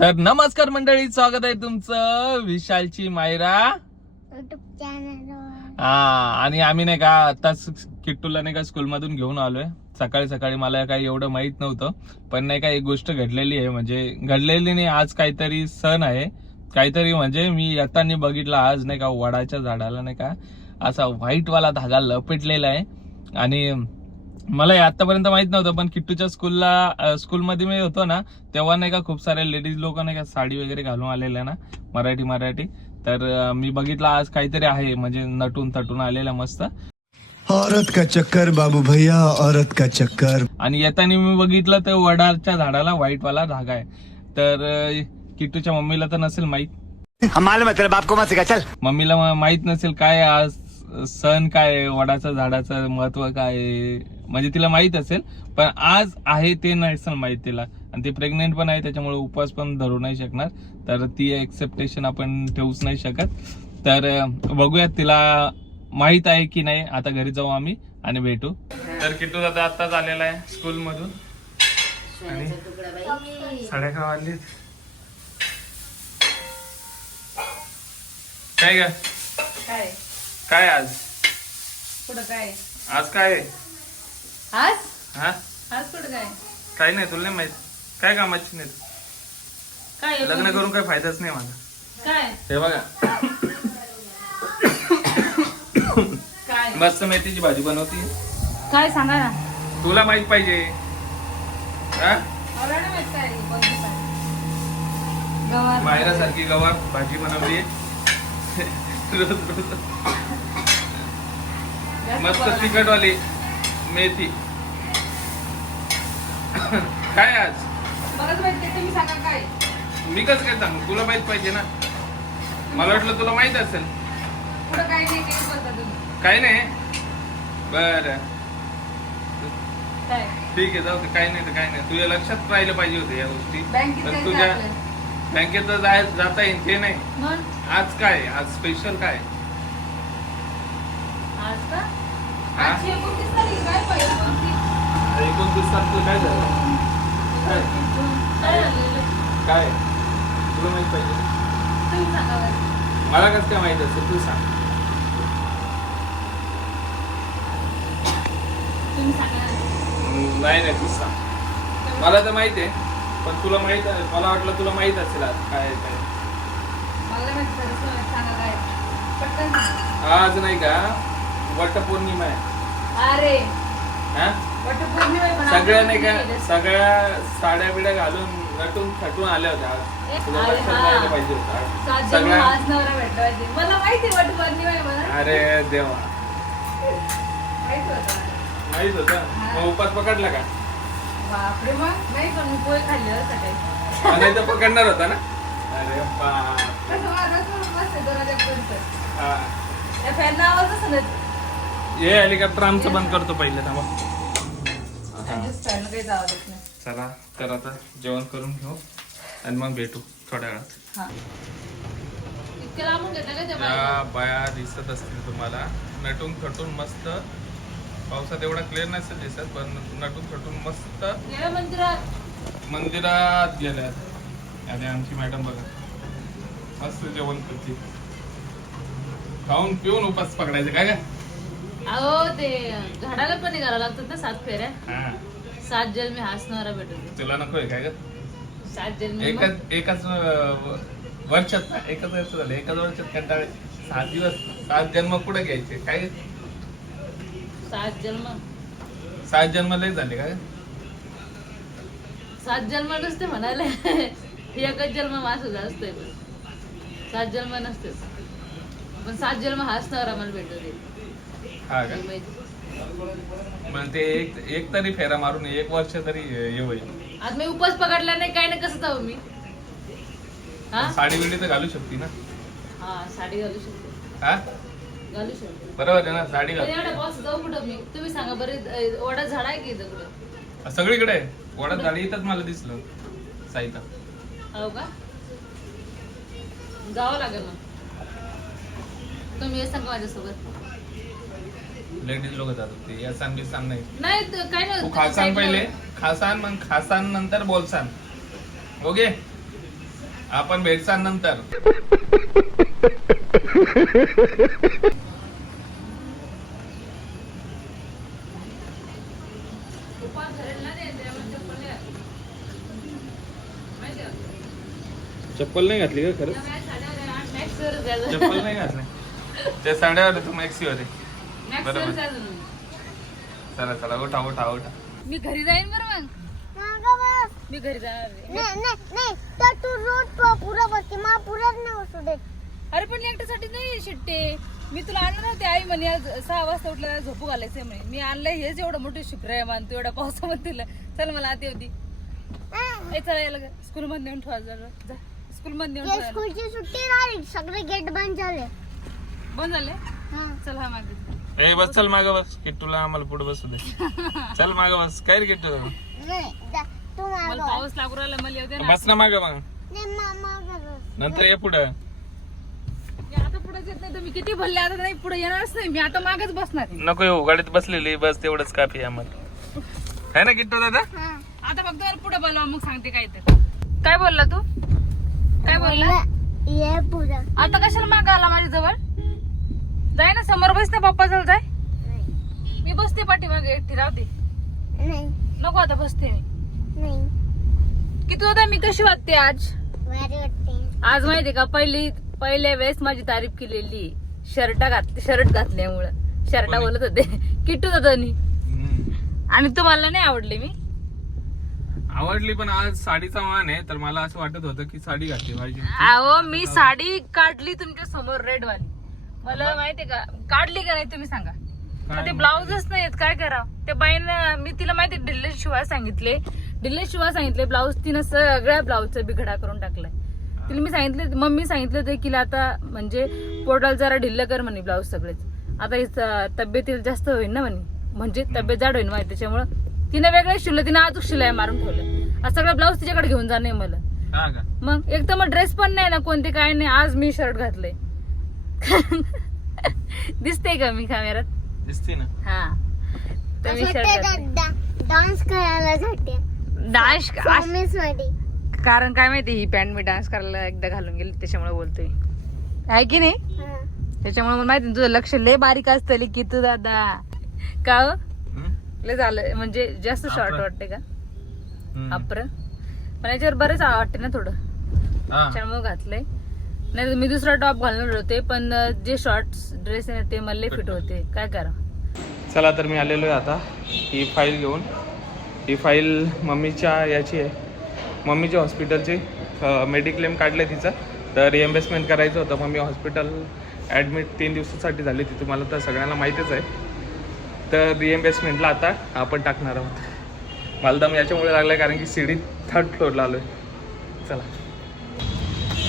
तर नमस्कार मंडळी, स्वागत आहे तुमचं विशालची मायरा युट्यूब चॅनल. आणि आम्ही नाही का आताच किट्टूला नाही का स्कूल मधून घेऊन आलोय. सकाळी सकाळी मला काही एवढं माहित नव्हतं, पण नाही का एक गोष्ट घडलेली आहे. म्हणजे घडलेली नाही, आज काहीतरी सण आहे. काहीतरी म्हणजे मी येताना बघितलं आज नाही का वडाच्या झाडाला नाही का असा व्हाईट वाला धागा लपेटलेला आहे. आणि मला आतापर्यंत माहित नव्हतं, पण किट्टूच्या स्कूलमध्ये मी होतो ना तेव्हा नाही का खूप साऱ्या लेडीज लोक नाही का साडी वगैरे घालून आलेल्या ना, मराठी. तर मी बघितलं आज काहीतरी आहे, म्हणजे नटून थटून आलेला मस्त. औरत का चक्कर बाबू भैया, औरत का चक्कर. आणि येताना मी बघितलं तर वडाच्या झाडाला व्हाईट वाला धागा आहे. तर किट्टूच्या मम्मीला तर नसेल माहित, चल मम्मीला माहित नसेल काय आज सण काय आहे, वडाच्या झाडाचं महत्व काय आहे. म्हणजे तिला माहित असेल, पण आज आहे ते नसेल माहित तिला. आणि ती प्रेग्नेंट पण आहे, त्याच्यामुळे उपवास पण धरू नाही शकणार. तर ती एक्सेप्टेशन आपण ठेवूच नाही शकत. तर बघूयात तिला माहित आहे की नाही. आता घरी जाऊ आम्ही आणि भेटू. तर किट्टू दादा आत्ताच आलेला आहे स्कूल मधून आणि 11:30 वाजलीत. काय ग काय काय आज कुठं काय आज काय आहे? आज हा आज कुठं काय काही नाही, तुला नाही माहित काय कामाची नाही. काय आहे? लग्न करून काही फायदाच नाही माझा. काय हे बघा काय मस्त मेथीची भाजी बनवती. काय सांगा ना. तुला माहित पाहिजे. हा मला नाही माहित काय कोणती भाजी. गवार मायरा सारखी गवार भाजी बनवली रोज रोज. जास्त मस्त बोला. तिखटवाली मेथी. काय आज मलाच माहित नाही, तुम्ही सांगा काय. मी कसं काय सांगू, तुला माहित पाहिजे ना. मला वाटलं तुला माहित असेल. कुठं काय नाही काय बोलता तुम्ही. काही नाही. बर काय ठीक आहे, जाऊ दे. काही नाही तर काही नाही. तुझ्या लक्षात राहिलं पाहिजे होते या गोष्टी. बँकेत पण काय तुझ्या चाललंय? बँकेत जाता येईल ते नाही. मग आज काय, आज स्पेशल काय? आज का हा? आज 29 तारीख काय पाहिजे कोणती 29 तारखेला काय झालं? काय काय झालेलं? काय तुला माहित पाहिजे. तुम्ही सांगा बरं. मला कसं काय माहित असेल, तू सांग. तुम्ही सांगा ना. नाही तू सांग. मला तर माहित आहे, पण तुला माहित आहे. मला वाटलं तुला माहित असेल आज काय आहे काय. मला नाही माहित खरंच. सांगा काय पटकन सांगा. आज नाही का वटपौर्णिमा आहे. अरे हा वटपौर्णिमा आहे पण सगळ्या आपण नाही का केलं. सगळ्या साड्या बिड्या घालून नटून थटून आल्या होत्या आज. तुला अरे लक्षात हा. राहिलं पाहिजे होतं आज. 7 जन्म सगळ्या आज नवरा भेटला पाहिजे. मला माहिती आहे वटपौर्णिमा आहे मला. अरे देवा, माहित होतं. माहित होतं. मग उपास पकडला का? बापरे मग नाही पण मी पोहे खाल्ले होते सकाळी. नाही तर पकडणार होता ना. अरे बाप. कसं मला रसवून मस्त आहे 2000 हा. त्या फॅनला आवाज असं ना हे हेलिकॉप्टर आमचं बंद करतो पहिले थांबा. फॅन काही आवाज येत नाही. चला तर आता जेवण करून घेऊ आणि मग भेटू थोड्या वेळात. हा इतकं लांबून घेतलं का त्या बाईला? त्या बाया दिसत असतील तुम्हाला नटून थटून मस्त. पावसात एवढा क्लिअर नसेल दिसत, पण नटून थटून मस्त गेल्या मंदिरात मंदिरात गेल्या. आणि आमची मॅडम बघा मस्त जेवण करते. खाऊन पिऊन उपास पकडायचं काय का. अहो ते झाडाला पण निघायला लागतात ना 7 फेऱ्या. हा 7 जन्मी हसणारा भेटत. तुला नकोय काय का. 7 जन्मी मग एकाच वर्षात ना, एकाच वर्ष झालं. एकाच वर्षात कंटाळे 7 दिवस 7 जन्म कुठे घ्यायचे काय. 7 जन्म 7 जन्म लय झाले काय. 7 जन्म नसते म्हणाले. एकच जन्म माणसाचा असतोय पण 7 जन्म नसते. पण 7 जन्म हसणारा आम्हाला भेटत. हा का. मग ते एक तरी फेरा मारून 1 वर्ष तरी हे होईल. आज मी उपास पकडला नाही काय नाही कसं जाऊ मी. हा साडी बिडी तर घालू शकते ना. हा साडी घालू शकते. हा घालू शकते. बरोबर आहे ना, साडी पण घाल. एवढ्या पाऊस जाऊ कुठं मी. तुम्ही सांगा बरे. ओढा झाड आहे की इथं कुठं. सगळीकडे आहे. वडात झाडी इथंच मला दिसलं साईता. हो का जावं लागेल मग. तुम्ही हे सांगा माझ्यासोबत. लेडीज लोक जातात ते. या सांग बिसान नाही. नाही तर काय नाही तू होत. खासान पहिले. खासान मग खासान नंतर बोलसान. ओके आपण भेटसा नंतर. चप्पल नाही घातली का खरंच? चप्पल नाही घातली. त्या साड्यावर तू मॅक्सी होते. बरोबर. चला चला उठा उठा उठा. मी घरी जाईन बरं मग. मागं बस. मी घरी जाणार नाही नाही नाही तर तू रोज पुरा बसते मला पुराच नाही बसू देत. अरे पण एकट्यासाठी नाही शिट्टे. मी तुला आणलं नव्हते. आई म्हणे आज 6 वाजता उठल्याला झोपू घालायचंय म्हणे. मी आणलंय हेच एवढं मोठं शुक्र आहे मानतो एवढ्या पावसामध्ये तुला. चल मला आती होती. ए चला याला स्कूल मध्ये नेऊन ठेवा जरा. जा स्कूल मध्ये नेऊन ठेवा. स्कूलची सुट्टी झाली सगळे गेट बंद झाले. बंद झाले. हा. चल हा मागे. ए बस चल मागं बस. किट्टूला आम्हाला पुढे बसू दे. चल मागं बस. काय रे किट्टू? नाही तू मला मागं पाऊस लागू राहिला मला येऊ दे ना. बस ना मागं मग. नाही मागं बस. नंतर ये पुढं. मी आता पुढे येत नाही तर मी किती भरले आता नाही पुढे येणारच नाही. मी आता मागच बसणार आहे. नको येऊ गाडीत बसलेली बस तेवढंच काफी आहे आम्हाला. है ना किट्टू दादा? हा. आता फक्त मला पुढे बोलवा मग सांगते काय तर. काय बोलला तू? काय बोलला? ये पुरा. आता कशाला माग आला माझ्या जवळ? जाय ना समोर बस ना पप्पा जवळ जाय. नाही मी बसते पाठीमागे एकटी राहते. नाही नको आता बसते मी. नाही किती होता मी कशी वाटते आज? भारी वाटते. आज माहितीये का पहिल्या वेळेस माझी तारीफ केलेली शर्ट घातल्यामुळं. शर्टा बोलत होते किट्टू दादानी. आणि तुम्हाला नाही आवडली मी? आवडली पण आज साडीचा मान आहे तर मला असं वाटत होतं की साडी घातली पाहिजे. अहो मी साडी काढली तुमच्या समोर रेड वाली. मला माहितीये का काढली का नाही तुम्ही सांगा. ते ब्लाउजच नाहीत काय करावं. त्या बाईनं मी तिला माहिती ढिल्ले शिवाय सांगितले ब्लाऊज. तिनं सगळ्या ब्लाऊजचा बिघडा करून टाकलाय. तिला मी सांगितले मम्मी सांगितलं ते की आता म्हणजे पोटाला जरा ढिल्ल कर म्हणे ब्लाऊज सगळेच. आता ही तब्येतीला जास्त होईल ना म्हणजे तब्येत जाड होईल माहिती. त्याच्यामुळं तिने वेगळं शिवलं. तिने अजून शिलाई मारून ठेवलं. आज सगळं ब्लाऊज तिच्याकडे घेऊन जाणे मला. मग एक तर मग ड्रेस पण नाही ना कोणते काय नाही. आज मी शर्ट घातलंय. दिसते का मी कॅमेऱ्यात? दिसते ना. हा तर मी शर्ट घातलंय. डान्स करायला जाते डान्स मध्ये. कारण काय माहिती ही पॅन्ट मी डान्स करायला एकदा घालून गेली त्याच्यामुळे बोलतोय. आहे की नाही? हा. त्याच्यामुळे मला माहिती तुझं लक्ष लय बारीक असतं की तू दादा. का लय झालं म्हणजे जास्त शॉर्ट वाटते का? अप्र पण याच्यावर बरेच वाटते ना थोडं. त्याच्यामुळे घातलंय. नाही तर मी दुसरा टॉप घालणार होते पण जे शॉर्ट्स ड्रेस आहे ते मला फिट होते. काय करा. चला तर मी आलेलो आहे आता ही फाईल घेऊन. ही फाईल मम्मीच्या याची आहे. मम्मीच्या हॉस्पिटलची मेडिक्लेम काढले तिचं. तर रिएम्बर्समेंट करायचं होतं. मम्मी हॉस्पिटल ॲडमिट 3 दिवसासाठी झाली ती. तुम्हाला तर सगळ्यांना माहितीच आहे. तर रिएम्बर्समेंटला आता आपण टाकणार आहोत. मला दम याच्यामुळे लागला कारण की सीडी 3rd फ्लोअरला आलो आहे. चला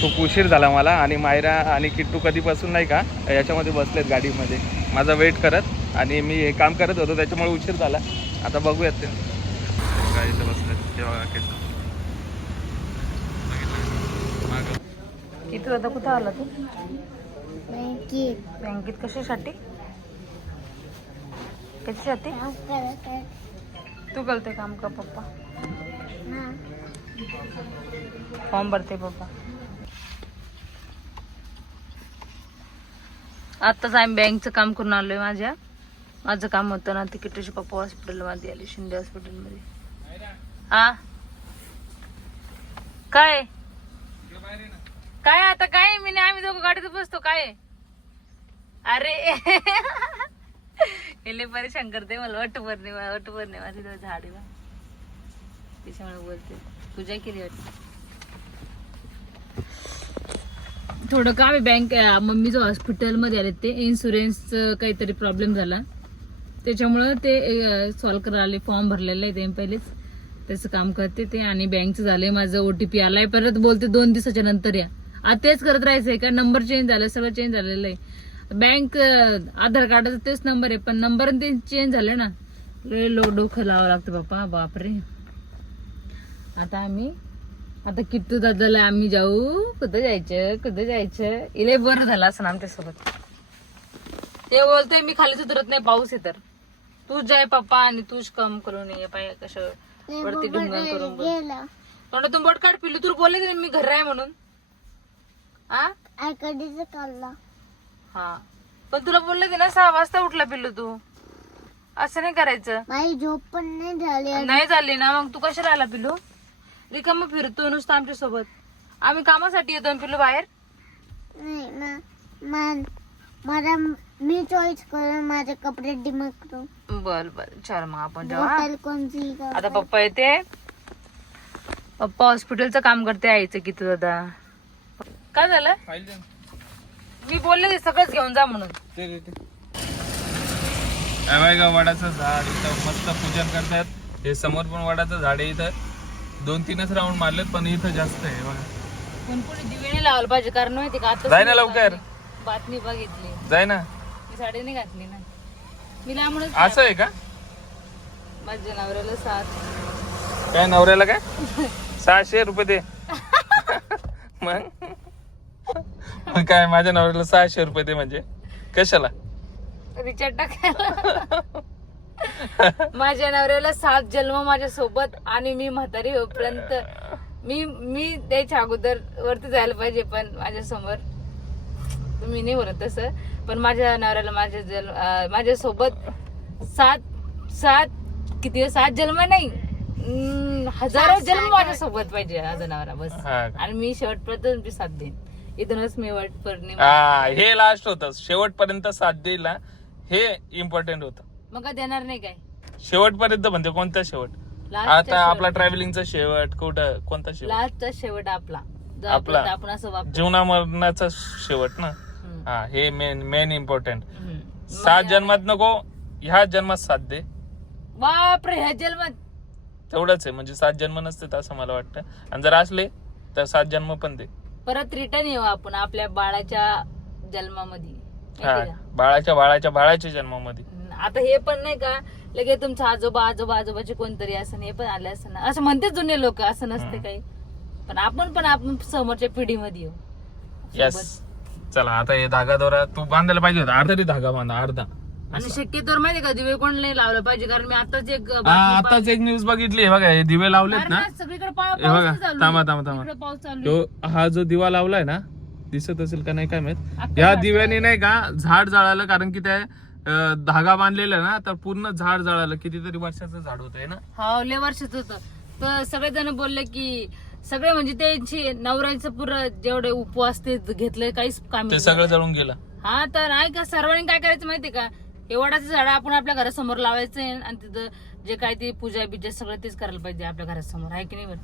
खूप उशीर झाला मला. आणि मायरा आणि किट्टू कधीपासून नाही का याच्यामध्ये बसलेत गाडीमध्ये माझा वेट करत. आणि मी हे काम करत होतो त्याच्यामुळे उशीर झाला. आता बघूयात ते गाडीत बसलेत. तेव्हा किट्टू किती होता? कुठं आला तू? बँकेत बँकेत कशासाठी? कशासाठी काम करत आहे. तू करते काम का पप्पा? हा. फॉर्म भरते पप्पा. आत्ताच आम्ही बँकचं काम करून आलोय. माझं काम होतं ना ते किट्टूचे पप्पा हॉस्पिटलमध्ये आले. शिंदे हॉस्पिटलमध्ये. हा काय काय आता काय मी नाही. आम्ही दोघं गाडीत बसतो काय. अरे हे परेशान करते मला. वटपौर्णिमा तिथं झाड आहे त्याच्यामुळे बोलते. पूजा केली वाटते. थोडं काम आहे. बँक मम्मीचं हॉस्पिटलमध्ये आले. ते इन्शुरन्सचं काहीतरी प्रॉब्लेम झाला त्याच्यामुळं ते सॉल्व करायला आले. फॉर्म भरलेला आहे ते पहिलेच त्याचं काम करते ते. आणि बँकचं झालंय माझं. OTP आलाय. परत बोलते 2 दिवसाच्या नंतर या. आता तेच करत राहायचंय का? नंबर चेंज झाला सगळं चेंज झालेलं आहे. बँक आधार कार्डाचा तेच नंबर आहे पण नंबर ते चेंज झाले ना. डोकं लावावं लागतं बाप्पा. बापरे. आता किट्टू दादाला आम्ही जाऊ. कुठं जायचं इले बरं झालं असं आमच्यासोबत. ते बोलतोय मी खालीच उतरत नाही पाऊस आहे तर. तूच जाय पप्पा आणि तूच काम करून ये. पाय कशा वरती ढुंगण करून गेला तोंडातून बोट काढ. पिल्लू तू बोलले मी घर आहे म्हणून. आई कधीच काढला. हा पण तुला बोलले की ना 6 वाजता उठला पिल्लू तू. असं नाही करायचं. माझी झोप पण नाही झाली. नाही झाली ना मग तू कशाला आला पिल्लू? रिकामं फिरतो नुसतं आमच्या सोबत. आम्ही कामासाठी येतो ना पिल्लू बाहेर. नाही ना मला मी चॉईस करून माझे कपडे डिमकतो. बर बर चल मग आपण जेव्हा बॉटल कोणती का? आता पप्पा येते. पप्पा हॉस्पिटलचं काम करते आईचं की तू दादा. काय झालं? मी बोलले ते सगळंच घेऊन जा म्हणून. बघा वडाचं झाड इथं मस्त पूजन करतात. हे समोर पण वडाचं झाड आहे. इथं 2-3च राऊंड मारलेत पण इथं जास्त आहे बघा. पण पुढे दिवे लावलं पाहिजे कारण माहिती का आता जाय ना लवकर. बातमी बघितली. जाय ना. मी साडी नाही घातली ना. मी लांबूनच असं आहे का? माझ्या नवऱ्याला 7. काय नवऱ्याला काय 600 रुपये दे. मग काय माझ्या नवऱ्याला 600 रुपये दे म्हणजे कशाला? रिचार्ज टाकायला. माझ्या नवऱ्याला 7 जन्म माझ्या सोबत आणि मी म्हातारी होईपर्यंत मी त्याच्या अगोदर वरती जायला पाहिजे. पण माझ्या समोर मी नाही बोलत तसं. पण माझ्या नवऱ्याला माझ्या सोबत 7 जन्म नाही 1000 जन्म माझ्या सोबत पाहिजे माझा नवरा बस. आणि मी शेवटपर्यंत तुमची साथ देईन. इथूनच मी वट पौर्णिमा हे लास्ट होतं. शेवटपर्यंत साथ देईल ना हे इम्पॉर्टंट होतं. मग देणार नाही काय शेवटपर्यंत म्हणते कोणता शेवट? आता आपला ट्रॅव्हलिंगचा शेवट कुठं कोणता शेवट? लास्टचा शेवट आपला आपला आपण असं जीवना मरणाचा शेवट ना. हा हे मेन इम्पॉर्टंट. 7 जन्मात नको ह्या जन्मात साथ दे. बापरे ह्या जन्मात तेवढंच आहे. म्हणजे 7 जन्म नसते असं मला वाटतं. आणि जर असले तर 7 जन्म पण दे. परत रिटर्न येऊ आपण आपल्या बाळाच्या जन्मामध्ये. बाळाच्या जन्मामध्ये. आता हे पण नाही का लगे तुमचा आजोबाचे कोणतरी असं हे पण आले असं ना असं म्हणते जुने लोक. असं नसते काही. पण आपण समोरच्या पिढीमध्ये येऊ. यस चला आता हे धागा दोरा तू बांधायला पाहिजे होता. अर्धा तरी धागा बांधा अर्धा. आणि शक्यतो माहिती का दिवे कोण नाही लावलं पाहिजे कारण मी आताच एक न्यूज बघितली बघा. हे दिवे लावलेत ना सगळीकडे हे बघा. थांबा पाऊस चालू. हा जो दिवा लावलाय ना दिसत असेल का नाही काय माहित. या दिव्याने नाही का झाड जळालं कारण की त्या धागा बांधलेला ना तर पूर्ण झाड जळालं. कितीतरी वर्षाचं झाड होत ना. हा लय वर्षाच होतं. तर सगळेजण बोलले की सगळे म्हणजे त्यांची नवऱ्याचं पुरं जेवढे उपवास ते घेतले काहीच काम ते सगळं जळून गेलं. हा तर नाही का सर्वांनी काय करायचं माहितीये का हे वडाचं झाड आपण आपल्या घरासमोर लावायचंय आणि तिथं जे काय ते पूजा बिजा सगळं तेच करायला पाहिजे आपल्या घरासमोर आहे की नाही बरं.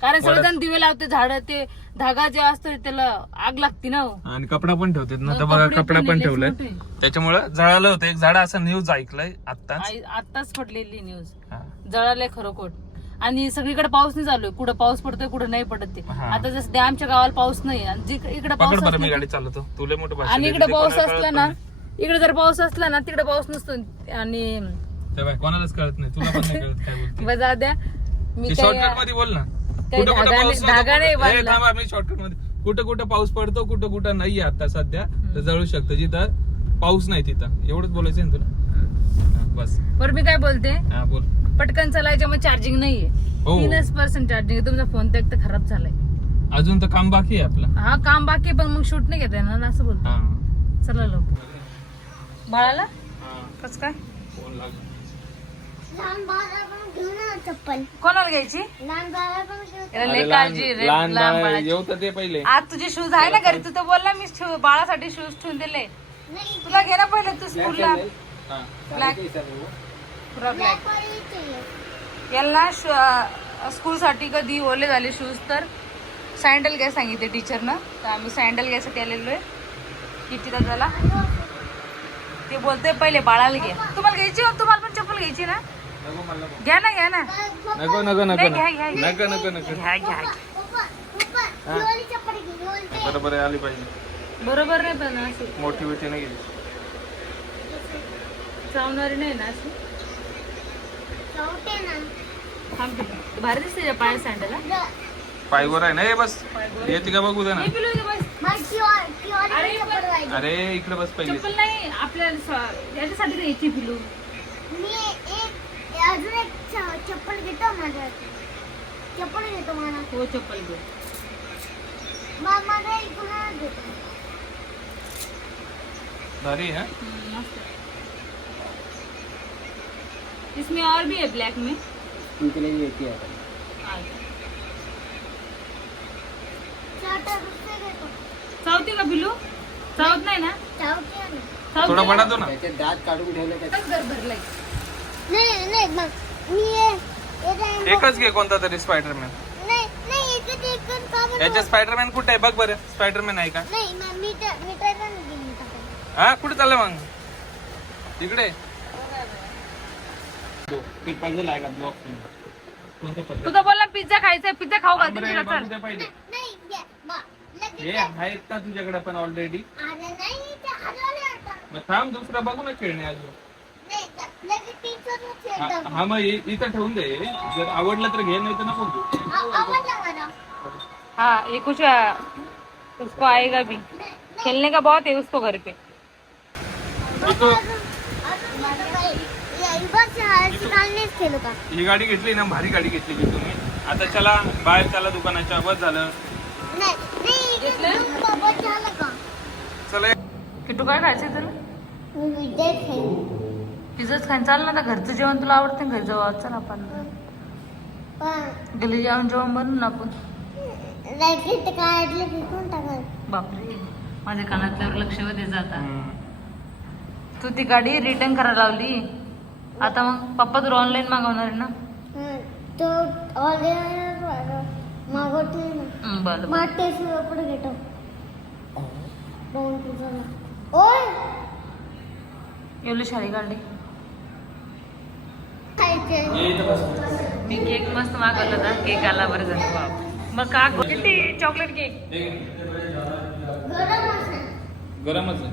कारण सगळेजण दिवे लावते झाड ते धागा जे असतो त्याला आग लागते ना. आणि कपडा पण ठेवतात ना तर बघा कपडा पण ठेवलाय त्याच्यामुळे जळालं होतं एक झाड. असं न्यूज ऐकलंय आत्ताच पडलेली न्यूज. जळालंय खरोखर. आणि सगळीकडे पाऊस नाही चालू आहे. कुठं पाऊस पडतोय कुठं नाही पडत ते. आता जसं ते आमच्या गावाला पाऊस नाही आणि इकडे पाऊस गाडी चालवतो तुला मोठं आणि इकडे पाऊस असला ना इकडे जर पाऊस असला ना तिकडे पाऊस नसतो. आणि कोणालाच कळत नाही. तुला पण नाही कळत काय बोलते. बजा द्या मी शॉर्टकट मध्ये बोल ना. धागा नाही बांधला. मी शॉर्टकट मध्ये कुठं पाऊस पडतो कुठं नाहीये आता सध्या तर जळू शकतं. जिथं पाऊस नाही तिथं एवढंच बोलायचं ना तुला बस. बरं मी काय बोलते बोल. पटकन चालायच्या मग चार्जिंग नाहीये. 3% चार्जिंग. तुमचा फोन तर एकतर खराब झालाय. अजून तर काम बाकी आहे आपलं. हा काम बाकी पण मग शूट नाही घेता येणार असं बोलतो. चला लवकर. बाळाला कस काय लहान बाळाला पण घेऊन ये चप्पल. कोणाला घ्यायची? लहान बाळाला पण घेऊन. लय काळजी रे लहान बाळाची. येऊ तर ते पहिले. आज तुझे शूज आहे ना घरी. तू तर बोलला मी बाळासाठी शूज ठेवून दिले. नाही तुला घे ना पहिले तू स्कूलला. ब्लॅक पुरा ब्लॅक. black वाली चाहिए. याला स्कूल साठी कधी ओले झाले शूज तर सँडल घ्या सांगितले टीचरनं. तर आम्ही सँडल घ्यायसाठी आलेलो आहे. किती दादाला ते बोलतोय पहिले बाळाला घ्या. तुम्हाला घ्यायची तुम्हाला पण चप्पल घ्यायची ना. घ्या ना नको पप्पा ही वाली चप्पल घे. ही वाली ते. बरोबर आली पाहिजे. बरोबर नाही पण अशी मोटिवेशन नाही गेली. चावणारी नाही ना अशी. चौथे ना. थांब भारी दिसते पाय सँडल. पायवर आहे ना हे बस. येते का बघू दे ना. मग ती वाली चप्पल पाहिजे. अरे इकडे बस पहिले. चप्पल नाही आपल्याला याच्यासाठी घ्यायची पिलू. मी अजून एक चप्पल घेतो माझ्या. चप्पल घेतो मला. हो चप्पल घे. मला इकडून भारी है इसमें और भी है ब्लैक में। उनके लिए भी एक ही है। चावती का पिलू? चावत नाही ना? चावती थोडा बडा दो ना. त्याचे दात काढून ठेवले त्याचे. भरलाय. नाही मग मी हे एकच घे कोणता तरी स्पायडरमॅन. नाही एकच का बरं? याच्या स्पायडरमॅन कुठे आहे बघ बरं. स्पायडरमॅन आहे का? नाही मग मी ट्राय घेऊन टाकतो. हा कुठे चाललं मग? तिकडे तू तर बोलला पिझ्झा खायचा, पिझ्झा खाऊ घालते तुला. चल पहिले नाही घे, मग लगेच हे आहेत का तुझ्याकडे पण ऑलरेडी? अरे नाही ते हरवले आता. मग थांब दुसरा बघू ना खेळणे अजून. नाही लगेच पिक्चरच येतं. हा मग इथं ठेवून दे. जर आवडलं तर घे, नाही तर नको घेऊ. आवडला मला. हाँ ये कुछ उसको आएगा भी, खेलने का बहुत है उसको घर पे. इथं खेळू का? ही गाडी घेतली ना, भारी गाडी घेतली की तुम्ही. आता चला बाहेर चला दुकानाच्या. बस झालं. नाही बाबा झालं का? चला किट्टू काय खायचंय तुला? मी विजय खेळू. पिझ्झाच खायचं. चाल ना, आता घरचं जेवण तुला आवडतं ना, घरी जाऊ आज. चल आपण पण गली जेवण बनवून ना आपण. रॅकेट काढले फेकून टाकाल. बापरे, माझ्या कानातल्यावर लक्ष मध्ये जाता. तू ती गाडी रिटर्न करायला लावली. आता मग पप्पा तुला ऑनलाईन मागवणार आहे ना? तो ऑनलाईन मागवतो ना. बरं मग टेस्ट पुढे घेतो. दोन तुझं ओय एवढी शाळी काढली. खायचे. मी केक मस्त मागवला होता. केक आला बरं झालं. बाप मग का किती चॉकलेट केक गरम असेल. गरमच आहे.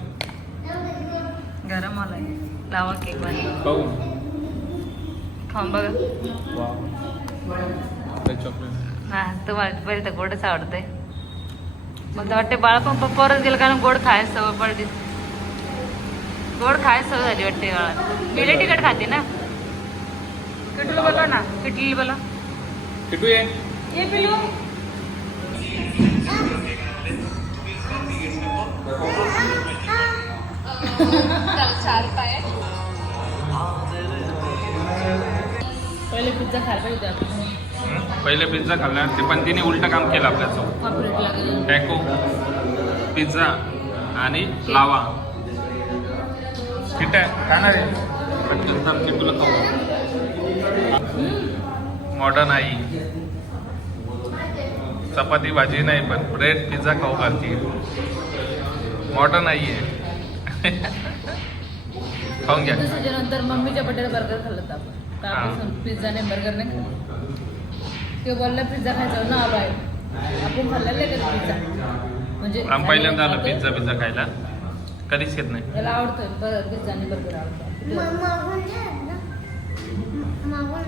गरम आलाय. लावा केक वाली पाहू खाऊन बघा. चॉकलेट. हा तुम्हाला बरी तर गोडच आवडतंय. मला तर वाटते बाळा पण पप्पावरच गेलं, कारण गोड खायला सवय पडली. गोड खायला सवय झाली वाटते बाळा. मी लय तिखट खाते ना. किटली बोला ना, किटली बोला. किटू ये. ये पिलू. पहिले पिझ्झा खायला पाहिजे आपण. पहिले पिझ्झा खाल्ला ते पण तिने उलट काम केलं आपल्यासोबत. कॉर्पोरेट लागेल. टॅको पिझ्झा आणि लावा. किट खाणार आहे पटकन थांब. किटूला खाऊ. मॉडर्न आई चपाती भाजी नाही पण ब्रेड पिझ्झा खाऊ घालते. मॉडर्न आई आहे. खाऊन घ्या. त्याच्यानंतर मम्मीच्या बड्डेला बर्गर खाल्लं होतं आपण. त्यापासून पिझ्झा नाही, बर्गर नाही. ते बोलला पिझ्झा खायचा ना, आलो आहे आपण खाल्लेलं आहे का पिझ्झा? म्हणजे पहिल्यांदा आलं पिझ्झा खायला. कधीच येत नाही. त्याला आवडतोय पिझ्झा आणि बर्गर आवडतो. मागून घ्या ना. मागून